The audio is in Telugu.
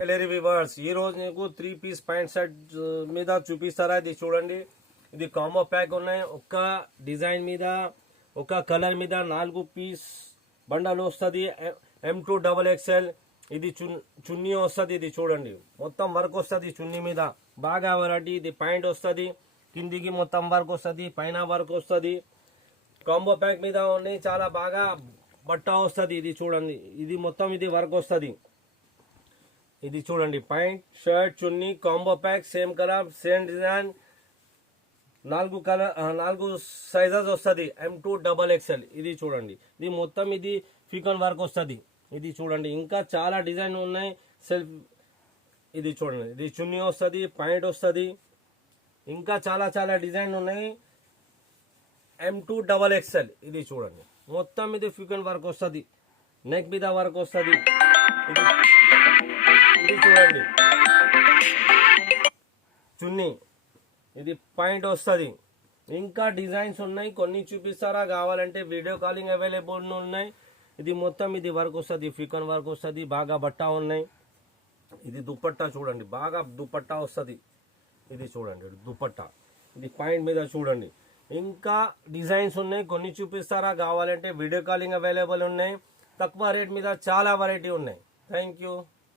జ్యువెలరీ వివర్స్ ఈ రోజు నీకు 3 పీస్ ప్యాంట్ షర్ట్ మీద చూపిస్తారా. ఇది చూడండి, ఇది కాంబో ప్యాక్ ఉన్నాయి. ఒక్క డిజైన్ మీద ఒక కలర్ మీద 4 పీస్ బండల్ వస్తుంది. M2XXL. ఇది చున్నీ వస్తుంది. ఇది చూడండి, మొత్తం వర్క్ వస్తుంది చున్నీ మీద, బాగా వెరైటీ. ఇది ప్యాంట్ వస్తుంది, కిందికి మొత్తం వర్క్ వస్తుంది, పైన వర్క్ వస్తుంది. కాంబో ప్యాక్ మీద ఉన్నాయి, చాలా బాగా బట్ట వస్తుంది. ఇది చూడండి, ఇది మొత్తం ఇది వర్క్ వస్తుంది. ఇది చూడండి, pant shirt chunni combo pack, same colour same design, 4 sizes వస్తుంది. M2XXL. ఇది చూడండి, ఇది మొత్తం ఇది ఫికన్ వర్క్ వస్తుంది. ఇది చూడండి, ఇంకా చాలా డిజైన్ ఉన్నాయి. సెల్ఫ్ ఇది చూడండి, ఇది చున్నీ వస్తుంది, ప్యాంట్ వస్తుంది, ఇంకా చాలా చాలా డిజైన్ ఉన్నాయి. M2XXL. ఇది చూడండి, మొత్తం ఇది ఫికన్ వర్క్ వస్తుంది, నెక్ మీద వర్క్ వస్తుంది. ఇది చూడండి, చున్నీ, ఇది పాయింట్ వస్తుంది. ఇంకా డిజైన్స్ ఉన్నాయి, కొన్ని చూపిస్తారా. కావాలంటే వీడియో కాలింగ్ అవైలబుల్ ఉన్నాయి. ఇది మొత్తం ఇది వర్క్ వస్తుంది, ఫికన్ వర్క్ వస్తుంది, బాగా బట్ట ఉన్నాయి. ఇది దుపట్టా చూడండి, బాగా దుపట్టా వస్తుంది. ఇది చూడండి దుపట్టా, ఇది పాయింట్ మీద చూడండి. ఇంకా డిజైన్స్ ఉన్నాయి, కొన్ని చూపిస్తారా. కావాలంటే వీడియో కాలింగ్ అవైలబుల్ ఉన్నాయి. తక్కువ రేట్ మీద చాలా వెరైటీ ఉన్నాయి. Thank you.